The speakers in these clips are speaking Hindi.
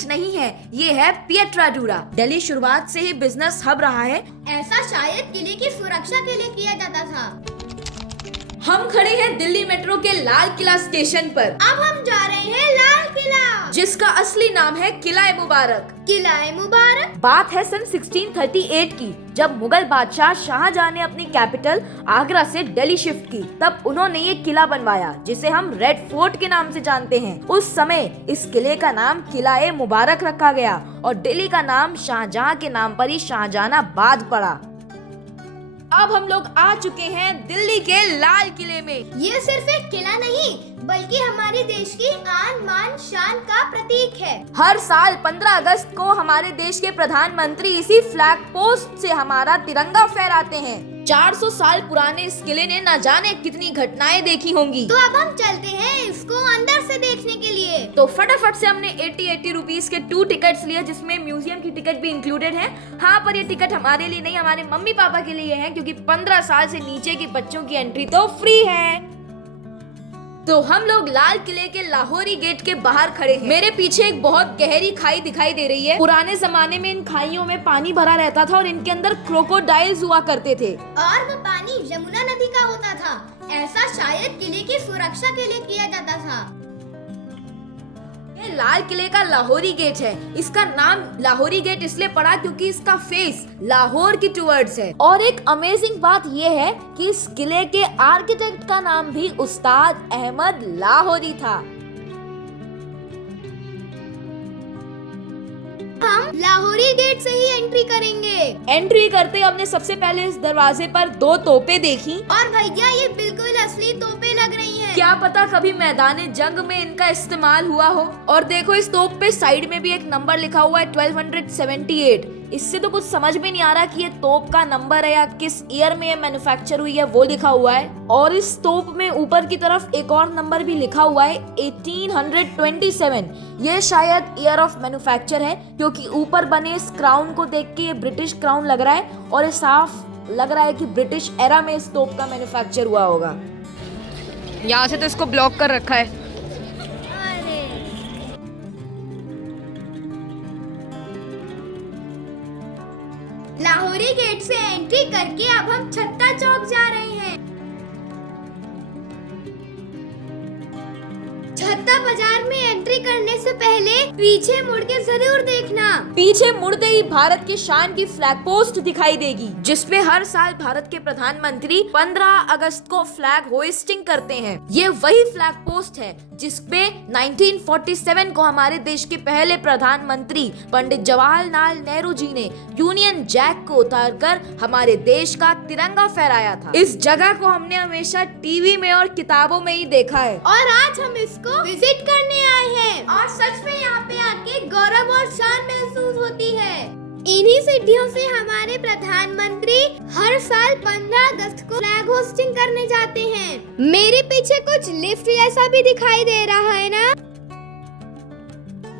गेट नहीं है, ये है पिएट्राडूरा। दिल्ली शुरुआत से ही बिजनेस हब रहा है। ऐसा शायद किले की सुरक्षा के लिए किया जाता था। हम खड़े हैं दिल्ली मेट्रो के लाल किला स्टेशन पर। अब हम जा रहे हैं लाल किला, जिसका असली नाम है किला मुबारक। किला मुबारक। बात है सन 1638 की, जब मुगल बादशाह शाहजहां ने अपनी कैपिटल आगरा से दिल्ली शिफ्ट की। तब उन्होंने ये किला बनवाया जिसे हम रेड फोर्ट के नाम से जानते हैं। उस समय इस किले का नाम किला मुबारक रखा गया और दिल्ली का नाम शाहजहां के नाम पर ही शाहजहानाबाद पड़ा। अब हम लोग आ चुके हैं दिल्ली के लाल किले में। ये सिर्फ एक किला नहीं बल्कि हमारे देश की आन मान शान का प्रतीक है। हर साल 15 अगस्त को हमारे देश के प्रधानमंत्री इसी फ्लैग पोस्ट से हमारा तिरंगा फहराते हैं। 400 साल पुराने इस किले ने न जाने कितनी घटनाएं देखी होंगी। तो अब हम चलते हैं इसको अंदर से देखने के लिए। तो फटाफट से हमने 80 रुपीस के 2 टिकट्स लिए, जिसमें म्यूजियम की टिकट भी इंक्लूडेड है। हाँ, पर ये टिकट हमारे लिए नहीं, हमारे मम्मी पापा के लिए है, क्योंकि 15 साल से नीचे के बच्चों की एंट्री तो फ्री है। तो हम लोग लाल किले के लाहौरी गेट के बाहर खड़े हैं। मेरे पीछे एक बहुत गहरी खाई दिखाई दे रही है। पुराने जमाने में इन खाइयों में पानी भरा रहता था और इनके अंदर क्रोकोडाइल्स हुआ करते थे। और वो पानी यमुना नदी का होता था। ऐसा शायद किले की सुरक्षा के लिए किया जाता था। ये लाल किले का लाहौरी गेट है। इसका नाम लाहौरी गेट इसलिए पड़ा क्योंकि इसका फेस लाहौर की टुवर्ड्स है। और एक अमेजिंग बात ये है कि इस किले के आर्किटेक्ट का नाम भी उस्ताद अहमद लाहौरी था। हम लाहौरी गेट से ही एंट्री करेंगे। एंट्री करते हमने सबसे पहले इस दरवाजे पर 2 तोपें देखी। और भैया ये बिल्कुल असली तोपें लग रही हैं। क्या पता कभी मैदाने जंग में इनका इस्तेमाल हुआ हो। और देखो इस तोप पे साइड में भी एक नंबर लिखा हुआ है 1278। इससे तो कुछ समझ में नहीं आ रहा कि ये तोप का नंबर है या किस ईयर में ये मैन्युफैक्चर हुई है, वो लिखा हुआ है। और इस तोप में ऊपर की तरफ एक और नंबर भी लिखा हुआ है 1827। ये शायद ईयर ऑफ मैन्युफैक्चर है, क्योंकि ऊपर बने इस क्राउन को देख के ये ब्रिटिश क्राउन लग रहा है और ये साफ लग रहा है कि ब्रिटिश एरा में इस तोप का मैन्युफैक्चर हुआ होगा। यहाँ से तो इसको ब्लॉक कर रखा है। लाहौरी गेट से एंट्री करके अब हम छत्ता चौक जा रहे हैं। छत्ता बाजार में एंट्री करने से पहले पीछे मुड़ के जरूर देखना। पीछे मुड़ते ही भारत की शान की फ्लैग पोस्ट दिखाई देगी, जिसपे हर साल भारत के प्रधानमंत्री 15 अगस्त को फ्लैग होइस्टिंग करते हैं। ये वही फ्लैग पोस्ट है जिसपे 1947 को हमारे देश के पहले प्रधानमंत्री पंडित जवाहरलाल नेहरू जी ने यूनियन जैक को उतारकर हमारे देश का तिरंगा फहराया था। इस जगह को हमने हमेशा टीवी में और किताबों में ही देखा है और आज हम इसको विजिट करने आए हैं और सच में यहाँ पे आके गौरव और शान महसूस होती है। इन्हीं सीढ़ियों से हमारे प्रधानमंत्री हर साल 15 अगस्त को फ्लैग होस्टिंग करने जाते हैं। मेरे पीछे कुछ लिफ्ट जैसा भी दिखाई दे रहा है ना?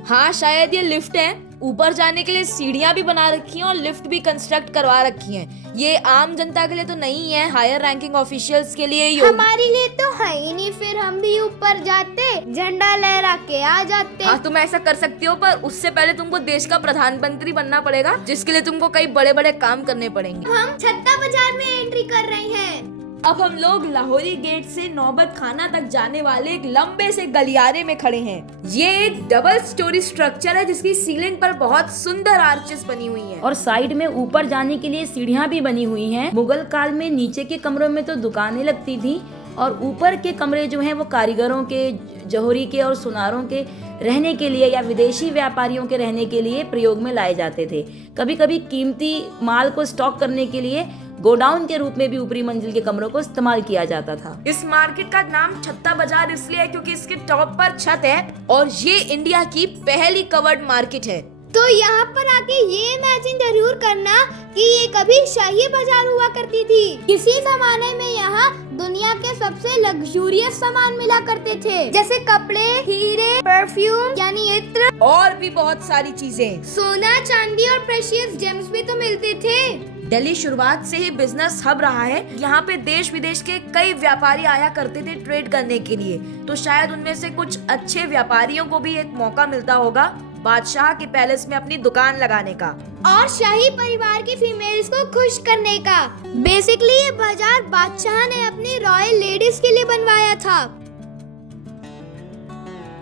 हाँ, शायद ये लिफ्ट है। ऊपर जाने के लिए सीढ़ियाँ भी बना रखी हैं और लिफ्ट भी कंस्ट्रक्ट करवा रखी हैं। ये आम जनता के लिए तो नहीं है, हायर रैंकिंग ऑफिशियल्स के लिए ही होगी। हमारे लिए तो है ही नहीं, फिर हम भी ऊपर जाते झंडा लहरा के आ जाते। हाँ, तुम ऐसा कर सकती हो, पर उससे पहले तुमको देश का प्रधानमंत्री बनना पड़ेगा, जिसके लिए तुमको कई बड़े बड़े काम करने पड़ेंगे। हम छत्ता बाजार में एंट्री कर रहे हैं। अब हम लोग लाहौरी गेट से नौबत खाना तक जाने वाले एक लंबे से गलियारे में खड़े हैं। ये एक डबल स्टोरी स्ट्रक्चर है जिसकी सीलिंग पर बहुत सुंदर आर्चेस बनी हुई हैं और साइड में ऊपर जाने के लिए सीढ़ियां भी बनी हुई हैं। मुगल काल में नीचे के कमरों में तो दुकानें लगती थी और ऊपर के कमरे जो हैं वो कारीगरों के, जौहरी के और सुनारों के रहने के लिए या विदेशी व्यापारियों के रहने के लिए प्रयोग में लाए जाते थे। कभी कभी कीमती माल को स्टॉक करने के लिए गोडाउन के रूप में भी ऊपरी मंजिल के कमरों को इस्तेमाल किया जाता था। इस मार्केट का नाम छत्ता बाजार इसलिए है क्योंकि इसके टॉप पर छत है और ये इंडिया की पहली कवर्ड मार्केट है। तो यहाँ पर आके ये इमेजिन जरूर करना कि ये कभी शाही बाजार हुआ करती थी। किसी जमाने में यहाँ दुनिया के सबसे लग्जूरियस सामान मिला करते थे, जैसे कपड़े, हीरे, परफ्यूम यानी इत्र और भी बहुत सारी चीजें। सोना, चांदी और प्रेशियस जेम्स भी तो मिलते थे। दिल्ली शुरुआत से ही बिजनेस हब रहा है। यहाँ पे देश विदेश के कई व्यापारी आया करते थे ट्रेड करने के लिए, तो शायद उनमें से कुछ अच्छे व्यापारियों को भी एक मौका मिलता होगा बादशाह के पैलेस में अपनी दुकान लगाने का। और शाही परिवार की फीमेल्स को खुश करने का। बेसिकली ये बाजार बादशाह ने अपनी रॉयल लेडीज के लिए बनवाया था।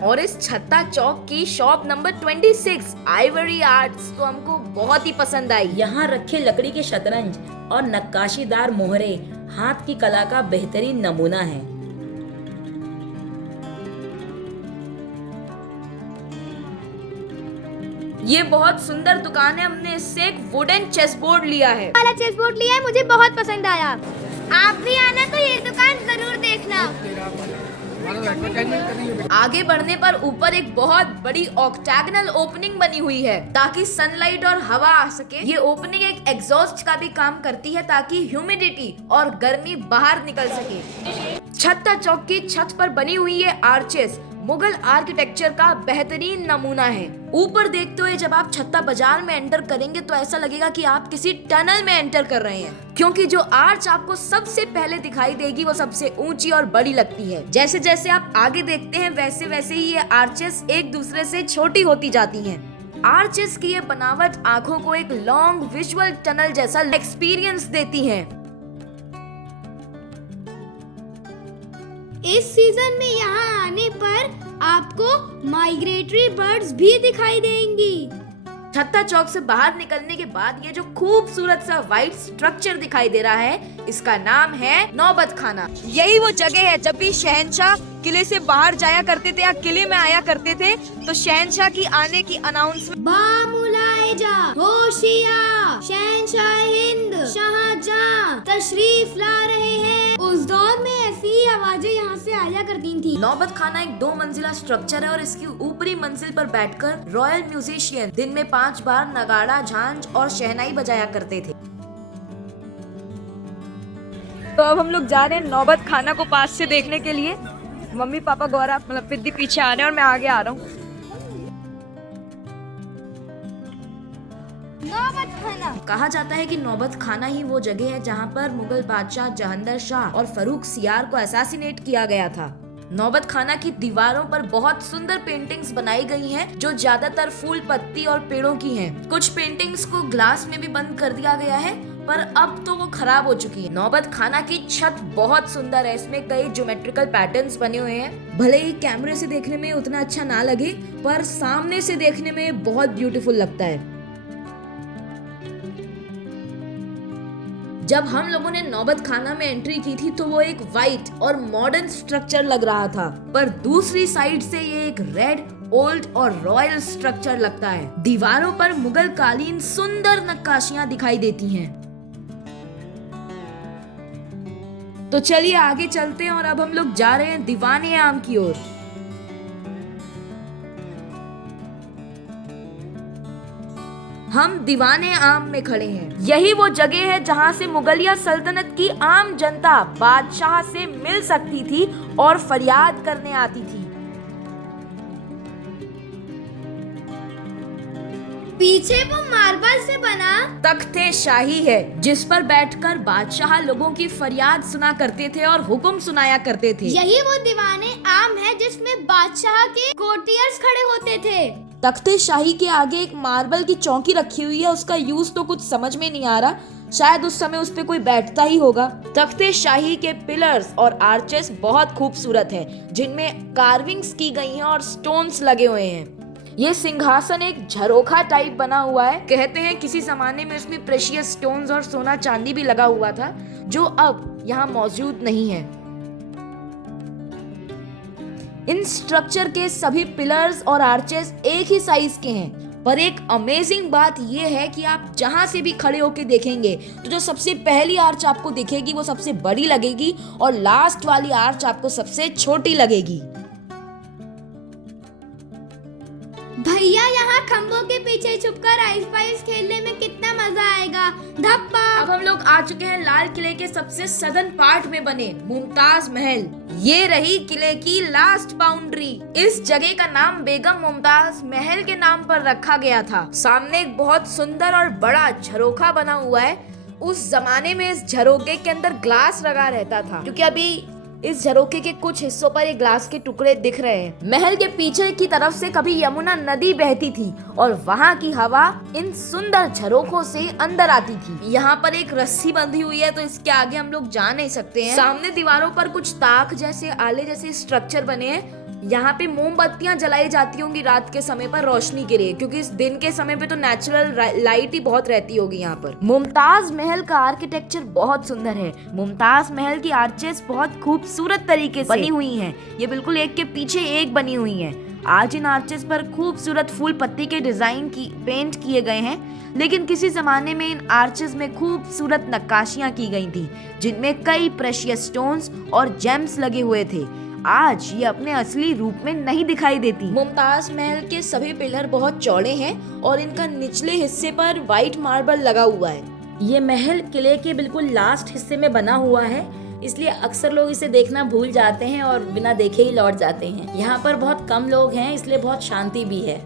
और इस छत्ता चौक की शॉप नंबर 26 आइवरी आर्ट्स तो हमको बहुत ही पसंद आई। यहाँ रखे लकड़ी के शतरंज और नक्काशीदार मोहरे हाथ की कला का बेहतरीन नमूना है। ये बहुत सुंदर दुकान है। हमने इससे एक वुडन चेस बोर्ड लिया है। वाला चेस बोर्ड लिया है, मुझे बहुत पसंद आया। आप भी आना तो ये दुकान जरूर देखना। आगे बढ़ने पर ऊपर एक बहुत बड़ी ऑक्टेगनल ओपनिंग बनी हुई है ताकि सनलाइट और हवा आ सके। ये ओपनिंग एक एग्जॉस्ट का भी काम करती है ताकि ह्यूमिडिटी और गर्मी बाहर निकल सके। छत्ता चौक की छत पर बनी हुई ये आर्चेस मुगल आर्किटेक्चर का बेहतरीन नमूना है। ऊपर देखते हुए जब आप छत्ता बाजार में एंटर करेंगे तो ऐसा लगेगा कि आप किसी टनल में एंटर कर रहे हैं, क्योंकि जो आर्च आपको सबसे पहले दिखाई देगी वो सबसे ऊंची और बड़ी लगती है। जैसे जैसे आप आगे देखते हैं वैसे वैसे ही ये आर्चेस एक दूसरे से छोटी होती जाती हैं। आर्चेस की ये बनावट आंखों को एक लॉन्ग विजुअल टनल जैसा एक्सपीरियंस देती है। इस सीजन में यहाँ आने पर आपको माइग्रेटरी बर्ड्स भी दिखाई देंगी। छत्ता चौक से बाहर निकलने के बाद ये जो खूबसूरत सा व्हाइट स्ट्रक्चर दिखाई दे रहा है, इसका नाम है नौबत खाना। यही वो जगह है जब भी शहंशाह किले से बाहर जाया करते थे या किले में आया करते थे तो शहंशाह की आने की अनाउंसमेंट बामुलाइजा होशियार शहंशाह हिंद शाहजहां तशरीफ ला रहे हैं। उस दौर में ऐसी ही आवाजें यहाँ से आया करती थी। नौबत खाना एक 2 मंजिला स्ट्रक्चर है और इसकी ऊपरी मंजिल पर बैठकर रॉयल म्यूजिशियन दिन में 5 बार नगाड़ा, झांझ और शहनाई बजाया करते थे। तो अब हम लोग जा रहे हैं नौबत खाना को पास से देखने के लिए। मम्मी पापा गौरा मतलब पिद्दी पीछे आ रहे हैं और मैं आगे आ रहा हूँ। नौबत खाना कहा जाता है कि नौबत खाना ही वो जगह है जहाँ पर मुगल बादशाह जहांगीर शाह और फरूख सियार को असैसिनेट किया गया था। नौबत खाना की दीवारों पर बहुत सुंदर पेंटिंग्स बनाई गई हैं, जो ज्यादातर फूल, पत्ती और पेड़ों की हैं। कुछ पेंटिंग्स को ग्लास में भी बंद कर दिया गया है, पर अब तो वो खराब हो चुकी है। नौबत खाना की छत बहुत सुंदर है। इसमें कई ज्योमेट्रिकल पैटर्न्स बने हुए हैं। भले ही कैमरे से देखने में उतना अच्छा ना लगे, पर सामने से देखने में बहुत ब्यूटीफुल लगता है। जब हम लोगों ने नौबत खाना में एंट्री की थी तो वो एक वाइट और मॉडर्न स्ट्रक्चर लग रहा था, पर दूसरी साइड से ये एक रेड, ओल्ड और रॉयल स्ट्रक्चर लगता है। दीवारों पर मुगल कालीन सुंदर नक्काशियां दिखाई देती हैं। तो चलिए आगे चलते हैं और अब हम लोग जा रहे हैं दीवाने आम की ओर। हम दीवाने आम में खड़े हैं। यही वो जगह है जहां से मुगलिया सल्तनत की आम जनता बादशाह से मिल सकती थी और फरियाद करने आती थी। पीछे वो मार्बल से बना तख्ते शाही है, जिस पर बैठकर बादशाह लोगों की फरियाद सुना करते थे और हुक्म सुनाया करते थे। यही वो दीवाने आम है जिसमें बादशाह के कोर्टियर्स खड़े होते थे। तख्ते शाही के आगे एक मार्बल की चौकी रखी हुई है। उसका यूज तो कुछ समझ में नहीं आ रहा, शायद उस समय उस पे कोई बैठता ही होगा। तख्ते शाही के पिलर्स और आर्चेस बहुत खूबसूरत हैं, जिनमें कार्विंग्स की गई हैं और स्टोन्स लगे हुए हैं। ये सिंहासन एक झरोखा टाइप बना हुआ है। कहते हैं किसी जमाने में इसमें प्रेशियस स्टोन्स और सोना चांदी भी लगा हुआ था, जो अब यहाँ मौजूद नहीं है। इन स्ट्रक्चर के सभी पिलर्स और आर्चेस एक ही साइज के हैं, पर एक अमेजिंग बात यह है कि आप जहां से भी खड़े होके देखेंगे तो जो सबसे पहली आर्च आपको दिखेगी वो सबसे बड़ी लगेगी और लास्ट वाली आर्च आपको सबसे छोटी लगेगी। भैया यहाँ खंभों के पीछे छुपकर आइस पाइस खेलने में कितना मजा आएगा। धप्पा। अब हम लोग आ चुके हैं लाल किले के सबसे सदर्न पार्ट में बने मुमताज महल। ये रही किले की लास्ट बाउंड्री। इस जगह का नाम बेगम मुमताज महल के नाम पर रखा गया था। सामने एक बहुत सुंदर और बड़ा झरोखा बना हुआ है। उस जमाने में इस झरोखे के अंदर ग्लास लगा रहता था, क्योंकि अभी इस झरोखे के कुछ हिस्सों पर ये ग्लास के टुकड़े दिख रहे हैं। महल के पीछे की तरफ से कभी यमुना नदी बहती थी और वहाँ की हवा इन सुंदर झरोखों से अंदर आती थी। यहाँ पर एक रस्सी बंधी हुई है तो इसके आगे हम लोग जा नहीं सकते हैं। सामने दीवारों पर कुछ ताक जैसे आले जैसे स्ट्रक्चर बने हैं। यहाँ पे मोमबत्तियां जलाई जाती होंगी रात के समय पर रोशनी के लिए, क्योंकि इस दिन के समय पे तो नेचुरल लाइट ही बहुत रहती होगी यहाँ पर। मुमताज महल का आर्किटेक्चर बहुत सुंदर है। मुमताज महल की आर्चेस बहुत खूबसूरत तरीके से बनी हुई हैं। ये बिल्कुल एक के पीछे एक बनी हुई हैं। आज इन आर्चेस पर खूबसूरत फूल पत्ती के डिजाइन की पेंट किए गए हैं, लेकिन किसी जमाने में इन आर्चेस में खूबसूरत नक्काशियां की गई थी, जिनमें कई प्रेशियस स्टोन्स और जेम्स लगे हुए थे। आज ये अपने असली रूप में नहीं दिखाई देती। मुमताज महल के सभी पिलर बहुत चौड़े हैं और इनका निचले हिस्से पर व्हाइट मार्बल लगा हुआ है। ये महल किले के बिल्कुल लास्ट हिस्से में बना हुआ है, इसलिए अक्सर लोग इसे देखना भूल जाते हैं और बिना देखे ही लौट जाते हैं। यहाँ पर बहुत कम लोग हैं, इसलिए बहुत शांति भी है।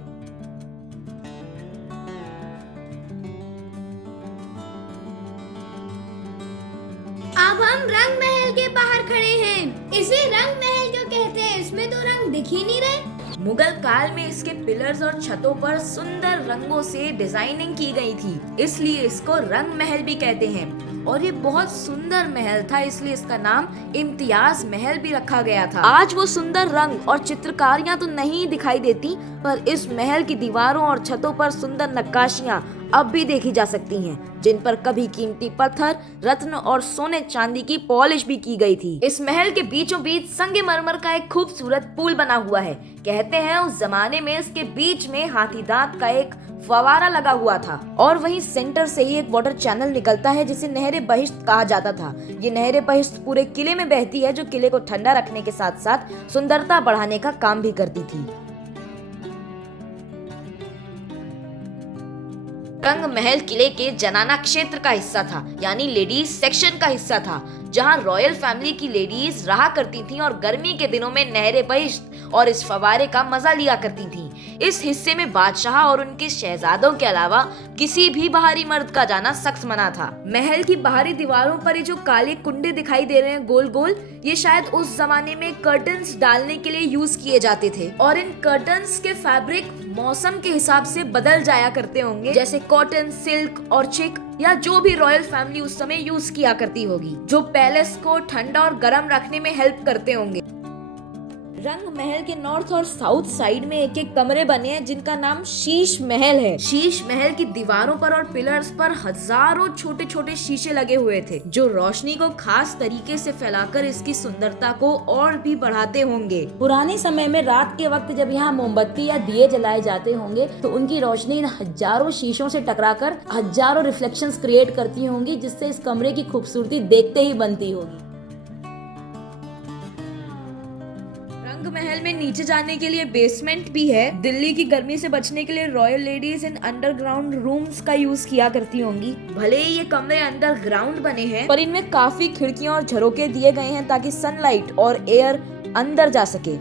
अब हम रंग महल के बाहर खड़े हैं। इसे रंग महल क्यों कहते हैं? इसमें तो रंग दिख ही नहीं रहे। मुगल काल में इसके पिलर्स और छतों पर सुंदर रंगों से डिजाइनिंग की गई थी, इसलिए इसको रंग महल भी कहते हैं। और ये बहुत सुंदर महल था, इसलिए इसका नाम इम्तियाज महल भी रखा गया था। आज वो सुंदर रंग और चित्रकारियां तो नहीं दिखाई देती, पर इस महल की दीवारों और छतों पर सुंदर नक्काशियां अब भी देखी जा सकती हैं, जिन पर कभी कीमती पत्थर, रत्न और सोने चांदी की पॉलिश भी की गई थी। इस महल के बीचों बीच संगमरमर का एक खूबसूरत पुल बना हुआ है। कहते हैं उस जमाने में इसके बीच में हाथी दांत का एक फवारा लगा हुआ था और वहीं सेंटर से ही एक वाटर चैनल निकलता है जिसे नहरे बहिश्त कहा जाता था। ये नहरे बहिश्त पूरे किले में बहती है, जो किले को ठंडा रखने के साथ साथ सुंदरता बढ़ाने का काम भी करती थी। रंग महल किले के जनाना क्षेत्र का हिस्सा था, यानी लेडीज सेक्शन का हिस्सा था, जहां रॉयल फैमिली की लेडीज रहा करती थीं और गर्मी के दिनों में नहरे बहिश्त और इस फवारे का मजा लिया करती थीं। इस हिस्से में बादशाह और उनके शहजादों के अलावा किसी भी बाहरी मर्द का जाना सख्त मना था। महल की बाहरी दीवारों पर ये जो काले कुंडे दिखाई दे रहे हैं गोल गोल, ये शायद उस जमाने में कर्टन्स डालने के लिए यूज किए जाते थे और इन कर्टन्स के फैब्रिक मौसम के हिसाब से बदल जाया करते होंगे, जैसे कॉटन, सिल्क और चिक या जो भी रॉयल फैमिली उस समय यूज किया करती होगी, जो पैलेस को ठंडा और गर्म रखने में हेल्प करते होंगे। रंग महल के नॉर्थ और साउथ साइड में एक एक कमरे बने हैं जिनका नाम शीश महल है। शीश महल की दीवारों पर और पिलर्स पर हजारों छोटे छोटे शीशे लगे हुए थे, जो रोशनी को खास तरीके से फैलाकर इसकी सुंदरता को और भी बढ़ाते होंगे। पुराने समय में रात के वक्त जब यहाँ मोमबत्ती या दिए जलाए जाते होंगे तो उनकी रोशनी इन हजारों शीशों से टकराकर हजारों रिफ्लेक्शंस क्रिएट करती होंगी, जिससे इस कमरे की खूबसूरती देखते ही बनती होगी। रंग महल में नीचे जाने के लिए बेसमेंट भी है। दिल्ली की गर्मी से बचने के लिए royal ladies in underground rooms का यूज किया करती होंगी। भले ही ये कमरे अंडरग्राउंड बने हैं, पर इनमें काफी खिड़कियां और झरोके दिए गए हैं ताकि सनलाइट और एयर अंदर जा सके।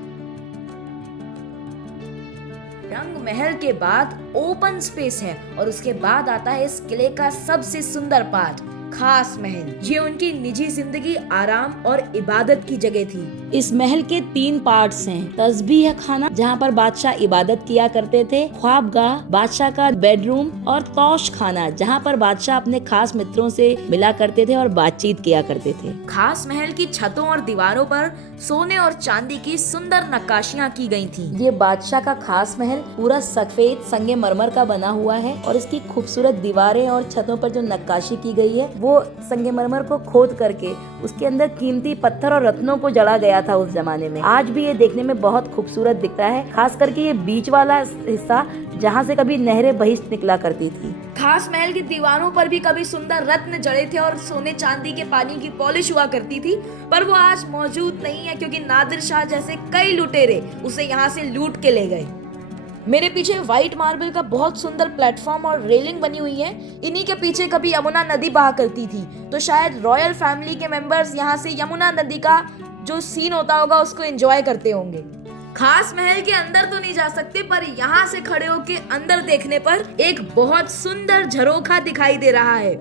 रंग महल के बाद ओपन स्पेस है और उसके बाद आता है इस किले का सबसे सुंदर पार्ट, खास महल। ये उनकी निजी जिंदगी, आराम और इबादत की जगह थी। इस महल के 3 पार्ट्स हैं। तस्बीह खाना, जहाँ पर बादशाह इबादत किया करते थे, ख्वाबगाह, बादशाह का बेडरूम, और तौश खाना, जहाँ पर बादशाह अपने खास मित्रों से मिला करते थे और बातचीत किया करते थे। खास महल की छतों और दीवारों पर सोने और चांदी की सुंदर नक्काशियाँ की गई थी। ये बादशाह का खास महल पूरा सफेद संगमरमर का बना हुआ है और इसकी खूबसूरत दीवारें और छतों पर जो नक्काशी की गई है वो संगमरमर को खोद करके उसके अंदर कीमती पत्थर और रत्नों को जड़ा गया था उस जमाने में। आज भी ये देखने में बहुत खूबसूरत दिखता है, खास करके ये बीच वाला हिस्सा जहाँ से कभी नहरें बहिश्त निकला करती थी। खास महल की दीवारों पर भी कभी सुंदर रत्न जड़े थे और सोने चांदी के पानी की पॉलिश हुआ करती थी, पर वो आज मौजूद नहीं है क्योंकि नादिर शाह जैसे कई लुटेरे उसे यहाँ से लूट के ले गए। मेरे पीछे व्हाइट मार्बल का बहुत सुंदर प्लेटफॉर्म और रेलिंग बनी हुई है। इन्हीं के पीछे कभी यमुना नदी बहा करती थी, तो शायद रॉयल फैमिली के मेंबर्स यहाँ से यमुना नदी का जो सीन होता होगा उसको एंजॉय करते होंगे। खास महल के अंदर तो नहीं जा सकते, पर यहाँ से खड़े होके अंदर देखने पर एक बहुत सुंदर झरोखा दिखाई दे रहा है।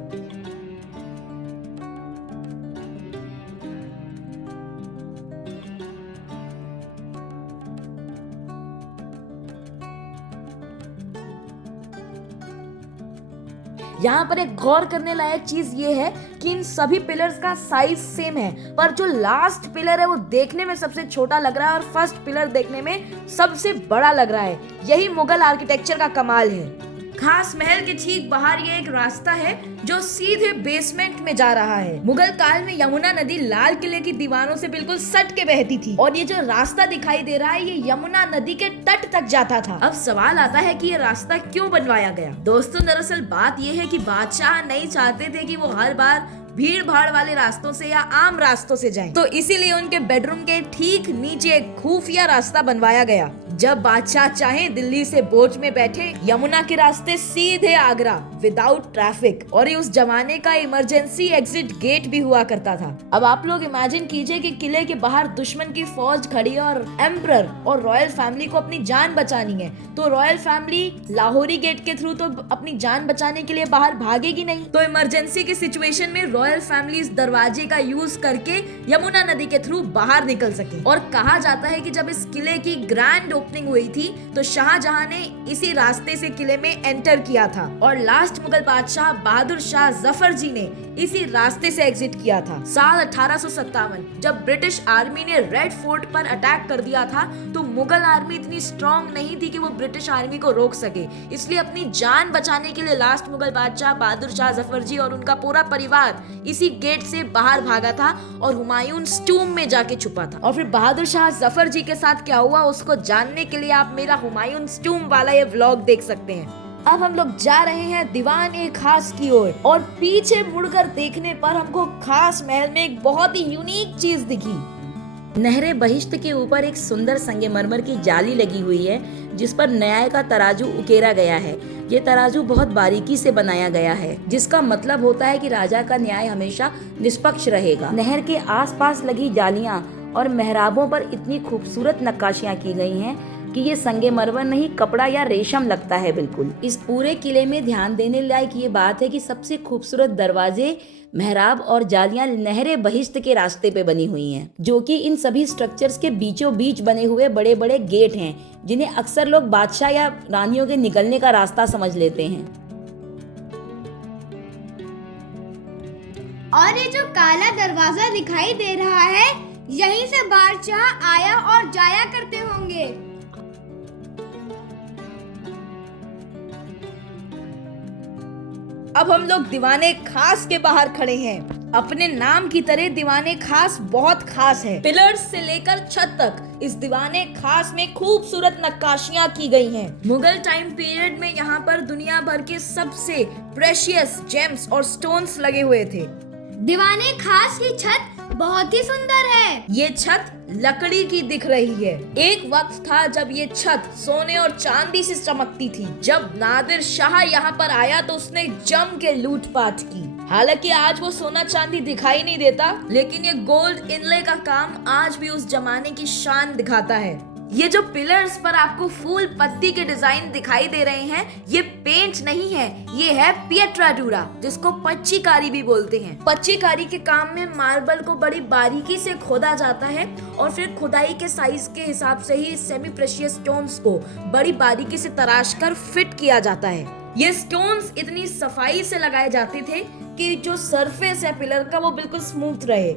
यहाँ पर एक गौर करने लायक चीज ये है कि इन सभी पिलर्स का साइज सेम है, पर जो लास्ट पिलर है वो देखने में सबसे छोटा लग रहा है और फर्स्ट पिलर देखने में सबसे बड़ा लग रहा है। यही मुगल आर्किटेक्चर का कमाल है। खास महल के ठीक बाहर ये एक रास्ता है जो सीधे बेसमेंट में जा रहा है। मुगल काल में यमुना नदी लाल किले की दीवारों से बिल्कुल सट के बहती थी और ये जो रास्ता दिखाई दे रहा है ये यमुना नदी के तट तक जाता था। अब सवाल आता है कि ये रास्ता क्यों बनवाया गया। दोस्तों, दरअसल बात ये है कि बादशाह नहीं चाहते थे कि वो हर बार भीड़ भाड़ वाले रास्तों से या आम रास्तों से जाएं, तो इसीलिए उनके बेडरूम के ठीक नीचे एक खुफिया रास्ता बनवाया गया। जब बादशाह चाहे दिल्ली से बोट में बैठे यमुना के रास्ते सीधे आगरा विदाउट ट्रैफिक, और ये उस जमाने का इमरजेंसी एग्जिट गेट भी हुआ करता था। अब आप लोग इमेजिन कीजिए कि किले के बाहर दुश्मन की फौज खड़ी है और एम्परर और रॉयल फैमिली को अपनी जान बचानी है, तो रॉयल फैमिली लाहौरी गेट के थ्रू तो अपनी जान बचाने के लिए बाहर भागेगी नहीं। तो इमरजेंसी की सिचुएशन में रॉयल फैमिली इस दरवाजे का यूज करके यमुना नदी के थ्रू बाहर निकल सके। और कहा जाता है कि जब इस किले की ग्रैंड ओपनिंग हुई थी तो शाहजहां ने इसी रास्ते से किले में एंटर किया था और लास्ट मुगल बादशाह बहादुर शाह जफर जी ने इसी रास्ते से एग्जिट किया था। साल 1857 जब ब्रिटिश आर्मी ने रेड फोर्ट पर अटैक कर दिया था तो मुगल आर्मी इतनी स्ट्रॉन्ग नहीं थी कि वो ब्रिटिश आर्मी को रोक सके, इसलिए अपनी जान बचाने के लिए लास्ट मुगल बादशाह बहादुर शाह जफर जी और उनका पूरा परिवार इसी गेट से बाहर भागा था और हुमायूं टूम में जाके छुपा था। और फिर बहादुर शाह जफर जी के साथ क्या हुआ उसको जानने के लिए आप मेरा हुमायूं टूम वाला ये व्लॉग देख सकते हैं। अब हम लोग जा रहे हैं दीवान-ए-खास की ओर और पीछे मुड़कर देखने पर हमको खास महल में एक बहुत ही यूनिक चीज दिखी। नहरे बहिश्त के ऊपर एक सुंदर संगमरमर की जाली लगी हुई है जिस पर न्याय का तराजू उकेरा गया है। ये तराजू बहुत बारीकी से बनाया गया है जिसका मतलब होता है कि राजा का न्याय हमेशा निष्पक्ष रहेगा। नहर के आसपास लगी जालियां और मेहराबों पर इतनी खूबसूरत नक्काशियां की गई हैं कि ये संगमरमर नहीं कपड़ा या रेशम लगता है बिल्कुल। इस पूरे किले में ध्यान देने लायक ये बात है कि सबसे खूबसूरत दरवाजे, मेहराब और जालियां नहरे बहिश्त के रास्ते पे बनी हुई हैं, जो कि इन सभी स्ट्रक्चर्स के बीचों बीच बने हुए बड़े बड़े गेट हैं जिन्हें अक्सर लोग बादशाह या रानियों के निकलने का रास्ता समझ लेते हैं। और ये जो काला दरवाजा दिखाई दे रहा है यहीं से बादशाह आया और जाया करते होंगे। अब हम लोग दीवाने खास के बाहर खड़े हैं। अपने नाम की तरह दीवाने खास बहुत खास है। पिलर्स से लेकर छत तक इस दीवाने खास में खूबसूरत नक्काशियां की गई हैं। मुगल टाइम पीरियड में यहाँ पर दुनिया भर के सबसे प्रेशियस जेम्स और स्टोन्स लगे हुए थे। दीवाने खास की छत बहुत ही सुंदर है। ये छत लकड़ी की दिख रही है। एक वक्त था जब ये छत सोने और चांदी से चमकती थी। जब नादिर शाह यहाँ पर आया तो उसने जम के लूटपाट की। हालांकि आज वो सोना चांदी दिखाई नहीं देता, लेकिन ये गोल्ड इनले का काम आज भी उस जमाने की शान दिखाता है। ये जो पिलर्स पर आपको फूल पत्ती के डिजाइन दिखाई दे रहे हैं ये पेंट नहीं है, ये है पिएट्राडूरा जिसको पच्चीकारी भी बोलते हैं। पच्चीकारी के काम में मार्बल को बड़ी बारीकी से खोदा जाता है और फिर खुदाई के साइज के हिसाब से ही सेमी प्रेशियस स्टोन्स को बड़ी बारीकी से तराश कर फिट किया जाता है। ये स्टोन्स इतनी सफाई से लगाए जाते थे कि जो सरफेस है पिलर का वो बिल्कुल स्मूथ रहे।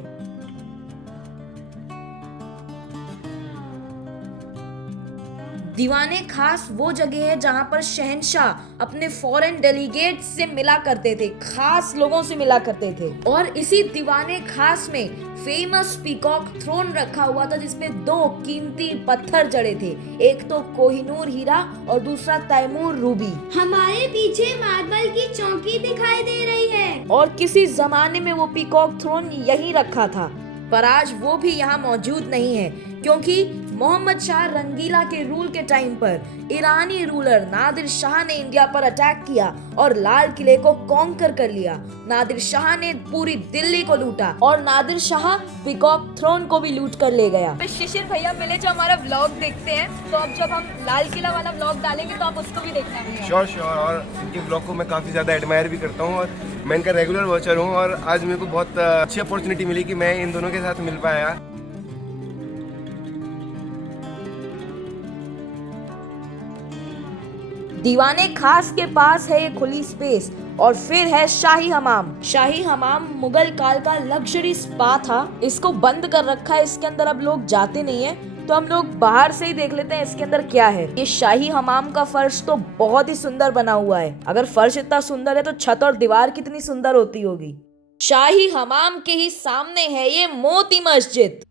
दीवाने खास वो जगह है जहाँ पर शहंशाह अपने फॉरेन डेलीगेट्स से मिला करते थे, खास लोगों से मिला करते थे। और इसी दीवाने खास में फेमस पीकॉक थ्रोन रखा हुआ था जिसमें दो कीमती पत्थर जड़े थे, एक तो कोहिनूर हीरा और दूसरा तैमूर रूबी। हमारे पीछे मार्बल की चौकी दिखाई दे रही है और किसी जमाने में वो पीकॉक थ्रोन यहीं रखा था, पर आज वो भी यहाँ मौजूद नहीं है क्योंकि मोहम्मद शाह रंगीला के रूल के टाइम पर ईरानी रूलर नादिर शाह ने इंडिया पर अटैक किया और लाल किले को कॉन्कर कर लिया। नादिर शाह ने पूरी दिल्ली को लूटा और नादिर शाह पीकॉक थ्रोन को भी लूट कर ले गया। शिशिर भैया मिले जो हमारा व्लॉग देखते हैं, तो अब जब हम लाल किला वाला व्लॉग डालेंगे तो आप उसको भी देखना भैया। श्योर। और इनके व्लॉग को मैं काफ़ी ज़्यादा एडमायर भी करता हूँ और मैं इनका रेगुलर वॉचर हूँ और आज मेरे को बहुत अच्छी अपॉर्चुनिटी मिली कि मैं इन दोनों के साथ मिल पाया। दीवाने खास के पास है ये खुली स्पेस और फिर है शाही हमाम। शाही हमाम मुगल काल का लग्जरी स्पा था। इसको बंद कर रखा है, इसके अंदर अब लोग जाते नहीं है, तो हम लोग बाहर से ही देख लेते हैं इसके अंदर क्या है। ये शाही हमाम का फर्श तो बहुत ही सुंदर बना हुआ है। अगर फर्श इतना सुंदर है तो छत और दीवार कितनी सुंदर होती होगी। शाही हमाम के ही सामने है ये मोती मस्जिद।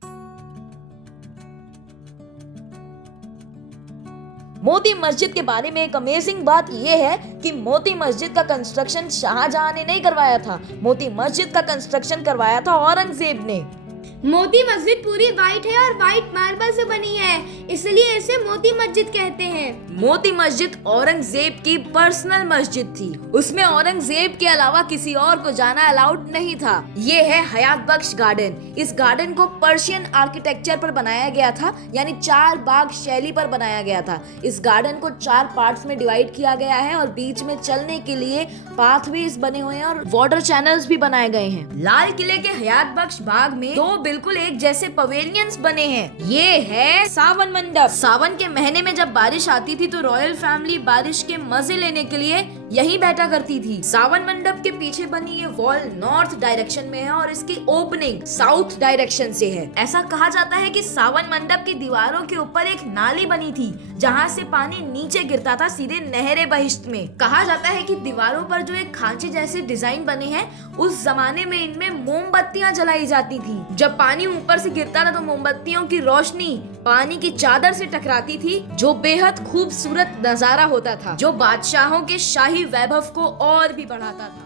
मोती मस्जिद के बारे में एक अमेजिंग बात यह है कि मोती मस्जिद का कंस्ट्रक्शन शाहजहां ने नहीं करवाया था। मोती मस्जिद का कंस्ट्रक्शन करवाया था औरंगजेब ने। मोती मस्जिद पूरी वाइट है और वाइट मार्बल से बनी है, इसलिए इसे मोती मस्जिद कहते हैं। मोती मस्जिद औरंगजेब की पर्सनल मस्जिद थी। उसमें औरंगजेब के अलावा किसी और को जाना अलाउड नहीं था। ये है हयात बख्श गार्डन। इस गार्डन को पर्शियन आर्किटेक्चर पर बनाया गया था, यानी 4 बाग शैली पर बनाया गया था। इस गार्डन को 4 पार्ट्स में डिवाइड किया गया है और बीच में चलने के लिए पाथवेज बने हुए हैं और वाटर चैनल्स भी बनाए गए हैं। लाल किले के हयात बख्श बाग में 2 बिल्कुल एक जैसे पवेलियंस बने हैं। ये है सावन मंडप। सावन के महीने में जब बारिश आती थी तो रॉयल फैमिली बारिश के मजे लेने के लिए यहीं बैठा करती थी। सावन मंडप के पीछे बनी ये वॉल नॉर्थ डायरेक्शन में है और इसकी ओपनिंग साउथ डायरेक्शन से है। ऐसा कहा जाता है कि सावन मंडप की दीवारों के ऊपर एक नाली बनी थी जहाँ से पानी नीचे गिरता था सीधे नहरे बहिश्त में। कहा जाता है कि दीवारों पर जो एक खांचे जैसे डिजाइन बने हैं, उस जमाने में इनमें मोमबत्तियां जलाई जाती थी। जब पानी ऊपर से गिरता था तो मोमबत्तियों की रोशनी पानी की चादर से टकराती थी, जो बेहद खूबसूरत नजारा होता था, जो बादशाहों के शाही वैभव को और भी बढ़ाता था।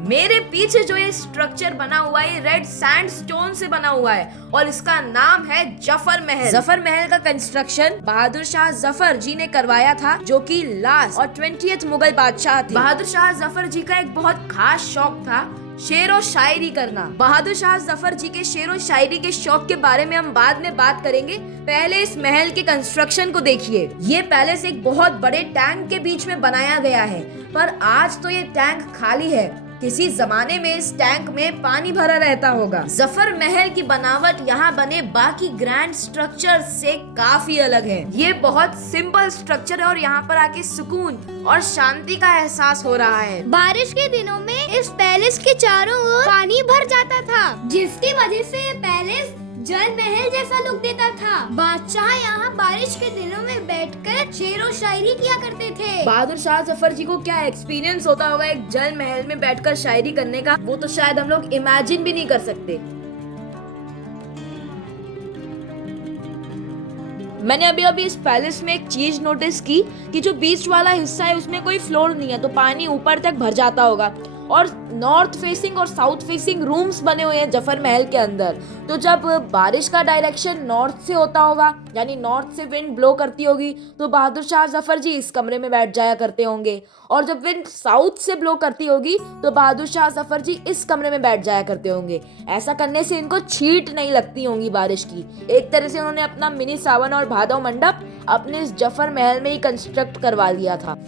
मेरे पीछे जो ये स्ट्रक्चर बना हुआ है, ये रेड सैंडस्टोन से बना हुआ है और इसका नाम है जफर महल। जफर महल का कंस्ट्रक्शन बहादुर शाह जफर जी ने करवाया था, जो कि लास्ट और 20th मुगल बादशाह थे। बहादुर शाह जफर जी का एक बहुत खास शौक था शेर और शायरी करना। बहादुर शाह जफर जी के शेर और शायरी के शौक के बारे में हम बाद में बात करेंगे। पहले इस महल के कंस्ट्रक्शन को देखिए। ये पैलेस एक बहुत बड़े टैंक के बीच में बनाया गया है, पर आज तो ये टैंक खाली है। किसी जमाने में इस टैंक में पानी भरा रहता होगा। जफर महल की बनावट यहाँ बने बाकी ग्रैंड स्ट्रक्चर से काफी अलग है। ये बहुत सिंपल स्ट्रक्चर है और यहाँ पर आके सुकून और शांति का एहसास हो रहा है। बारिश के दिनों में इस पैलेस के चारों ओर पानी भर जाता था, जिसकी वजह से ये पैलेस जल महल जैसा लुक देता था। बादशाह यहाँ बारिश के दिनों में बैठकर शेर और शायरी किया करते थे। बहादुर शाह जफर जी को क्या एक्सपीरियंस होता होगा एक जल महल में बैठकर शायरी करने का, वो तो शायद हम लोग इमेजिन भी नहीं कर सकते। मैंने अभी अभी इस पैलेस में एक चीज नोटिस की कि जो बीच वाला हिस्सा है उसमें कोई फ्लोर नहीं है, तो पानी ऊपर तक भर जाता होगा। और नॉर्थ फेसिंग और साउथ फेसिंग रूम्स बने हुए हैं जफर महल के अंदर। तो जब बारिश का डायरेक्शन नॉर्थ से होता होगा, यानी नॉर्थ से विंड ब्लो करती होगी, तो बहादुर शाह जफर जी इस कमरे में बैठ जाया करते होंगे। और जब विंड साउथ से ब्लो करती होगी तो बहादुर शाह जफर जी इस कमरे में बैठ जाया करते होंगे। ऐसा करने से इनको छींट नहीं लगती होंगी बारिश की। एक तरह से उन्होंने अपना मिनी सावन और भादव मंडप अपने इस जफर महल में ही कंस्ट्रक्ट करवा लिया था।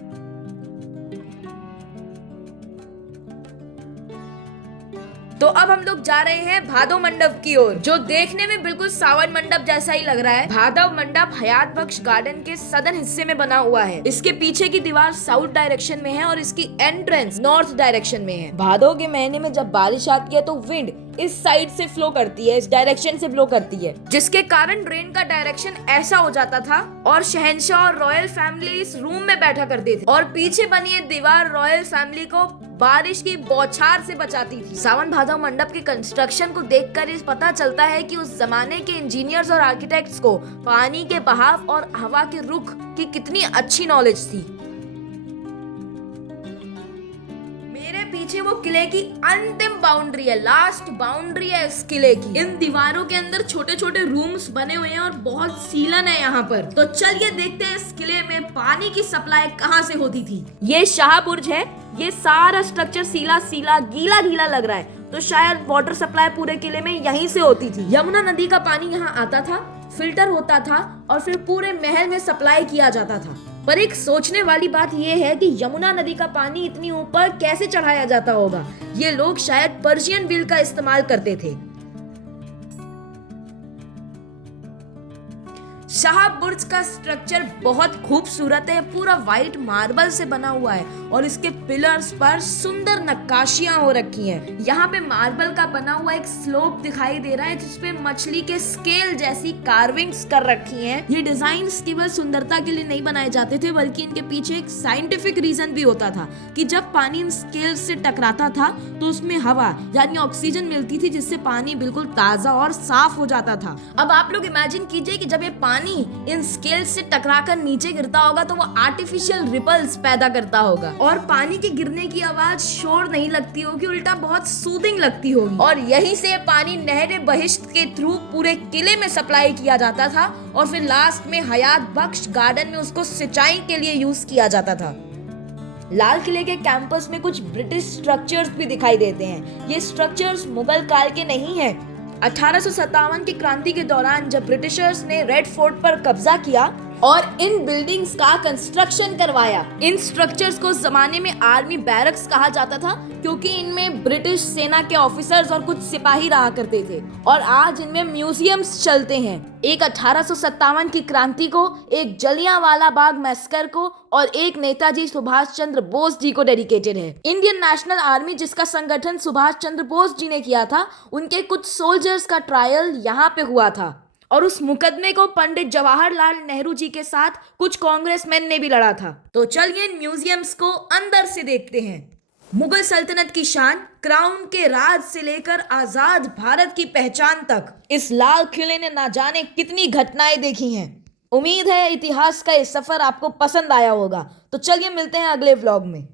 तो अब हम लोग जा रहे हैं भादव मंडप की ओर, जो देखने में बिल्कुल सावन मंडप जैसा ही लग रहा है। भादव मंडप हयात बख्श गार्डन के सदन हिस्से में बना हुआ है। इसके पीछे की दीवार साउथ डायरेक्शन में है और इसकी एंट्रेंस नॉर्थ डायरेक्शन में है। भादव के महीने में जब बारिश आती है तो विंड इस साइड से फ्लो करती है, इस डायरेक्शन से फ्लो करती है, जिसके कारण रेन का डायरेक्शन ऐसा हो जाता था और शहंशाह और रॉयल फैमिली इस रूम में बैठा करते थे और पीछे बनी ये दीवार रॉयल फैमिली को बारिश की बौछार से बचाती थी। सावन भादव मंडप के कंस्ट्रक्शन को देखकर इस पता चलता है कि उस जमाने के इंजीनियर्स और आर्किटेक्ट्स को पानी के बहाव और हवा के रुख की कितनी अच्छी नॉलेज थी। मेरे पीछे वो किले की अंतिम बाउंड्री है, लास्ट बाउंड्री है इस किले की। इन दीवारों के अंदर छोटे छोटे रूम्स बने हुए हैं और बहुत सीलन है यहाँ पर। तो चलिए देखते हैं इस किले में पानी की सप्लाई कहाँ से होती थी। ये शाह बुर्ज है। ये सारा स्ट्रक्चर सीला सीला गीला गीला लग रहा है, तो शायद वाटर सप्लाई पूरे किले में यहीं से होती थी। यमुना नदी का पानी यहाँ आता था, फिल्टर होता था और फिर पूरे महल में सप्लाई किया जाता था। पर एक सोचने वाली बात यह है कि यमुना नदी का पानी इतनी ऊपर कैसे चढ़ाया जाता होगा। ये लोग शायद पर्शियन व्हील का इस्तेमाल करते थे। शाह बुर्ज का स्ट्रक्चर बहुत खूबसूरत है, पूरा व्हाइट मार्बल से बना हुआ है और इसके पिलर्स पर सुंदर नक्काशियां हो रखी हैं। यहाँ पे मार्बल का बना हुआ एक स्लोप दिखाई दे रहा है जिसपे मछली के स्केल जैसी कार्विंग्स कर रखी हैं। ये डिजाइन्स केवल सुंदरता के लिए नहीं बनाए जाते थे, बल्कि इनके पीछे एक साइंटिफिक रीजन भी होता था कि जब पानी इन स्केल से टकराता था तो उसमें हवा यानी ऑक्सीजन मिलती थी, जिससे पानी बिल्कुल ताजा और साफ हो जाता था। अब आप लोग इमेजिन कीजिए कि जब ये पानी इन स्केल से टकराकर नीचे गिरता होगा तो वो आर्टिफिशियल रिपल्स पैदा करता होगा और पानी के गिरने की आवाज शोर नहीं लगती होगी, उल्टा बहुत सूदिंग लगती होगी। और यहीं से पानी नहरे बहिश्त के थ्रू पूरे किले में सप्लाई किया जाता था और फिर लास्ट में हयात बख्श गार्डन में उसको सिंचाई के लिए यूज किया जाता था। लाल किले के कैंपस में कुछ ब्रिटिश स्ट्रक्चर्स भी दिखाई देते हैं। ये स्ट्रक्चर्स मुगल काल के नहीं हैं। 1857 की क्रांति के दौरान जब ब्रिटिशर्स ने रेड फोर्ट पर कब्जा किया और इन बिल्डिंग्स का कंस्ट्रक्शन करवाया, इन स्ट्रक्चर्स को उस जमाने में आर्मी बैरक्स कहा जाता था क्योंकि इनमें ब्रिटिश सेना के ऑफिसर्स और कुछ सिपाही रहा करते थे और आज इनमें म्यूजियम्स चलते हैं। एक 1857 की क्रांति को, एक जलियांवाला बाग मैसेकर को और एक नेताजी सुभाष चंद्र बोस जी को डेडिकेटेड है। इंडियन नेशनल आर्मी जिसका संगठन सुभाष चंद्र बोस जी ने किया था, उनके कुछ सोल्जर्स का ट्रायल यहाँ पे हुआ था और उस मुकदमे को पंडित जवाहरलाल नेहरू जी के साथ कुछ कांग्रेसमैन ने भी लड़ा था। तो चलिए इन म्यूजियम्स को अंदर से देखते हैं। मुगल सल्तनत की शान, क्राउन के राज से लेकर आजाद भारत की पहचान तक इस लाल किले ने ना जाने कितनी घटनाएं देखी हैं। उम्मीद है इतिहास का ये सफर आपको पसंद आया होगा। तो चलिए मिलते हैं अगले व्लॉग में।